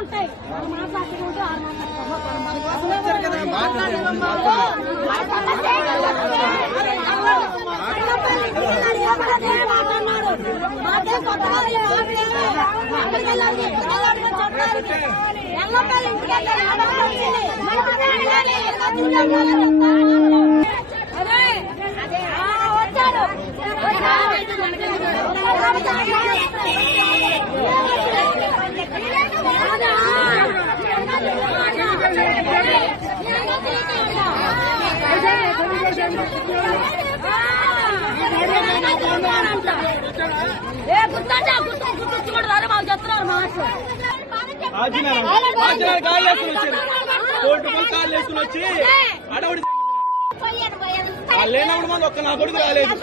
ఉంటాయి. వచ్చాడు గుర్తుంచుకుంటారు మాకు చెప్తున్నారు మాస్టర్ వచ్చి అడవుడి లేనప్పుడు మంది ఒక్క నా కొడుకు రాలేదు.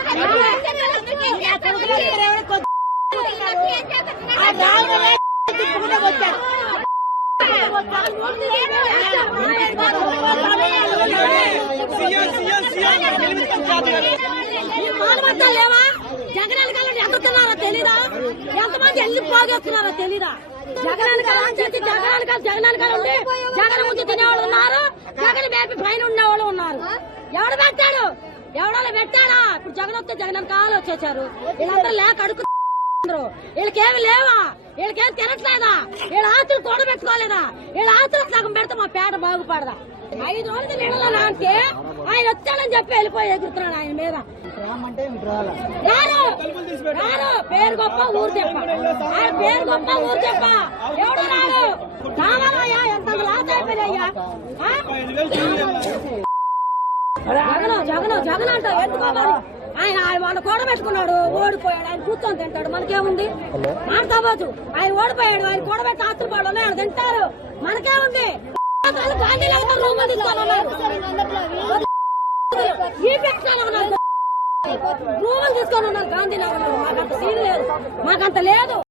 లేవా జగన్ కాలం ఎంత తిన్నారో తెలీదా? ఎంతమంది ఎల్లి పోగేస్తున్నారో తెలీదా? జగన్ కాలం చేసి జగన్ కాలం ఉండి జగన్ ముందు తినేవాళ్ళు ఉన్నారు, జగన్ బేపీ పైన ఉండేవాళ్ళు ఉన్నారు. ఎవడు పెట్టాడు? ఎవడో పెట్టాడా? ఇప్పుడు జగన్ వస్తే జగన్ కాలం వచ్చేసారు. వీళ్ళందరూ లేక అడుగు వీళ్ళకేమి లేవా? వీళ్ళకేం తినట్లేదా? వీళ్ళ ఆస్తులు కూడబెట్టుకోలేదా? వీళ్ళ ఆస్తులకు సగం పెడితే మా పేట బాగుపడదా? 5 రోజులు నిడలా అంటే ఆయన వచ్చాడని చెప్పి వెళ్ళిపోయి ఎగురుతున్నాడు ఆయన మీద. పేరు గొప్ప ఊరు చెప్ప, ఆయన పేరు గొప్ప ఊరు చెప్ప. ఎవడు రాడు? కావాలయ్యా, ఎంత లాస్ అయిపోయాయ్యా. జగన్ అంట ఎందుకో ఆయన వాళ్ళు కూడబెట్టుకున్నాడు, ఓడిపోయాడు. ఆయన కూర్చొని తింటాడు, మనకేముంది? మాట్లాడవచ్చు. ఆయన ఓడిపోయాడు, ఆయన కూడబెట్టి ఆస్తులు పడు ఆయన తింటారు, మనకేముంది? గాంధీనగర్ రూములు తీసుకోనున్నారు, రూములు తీసుకొని ఉన్నారు గాంధీనగర్. మాకంత సీన్ లేదు, మాకంత లేదు.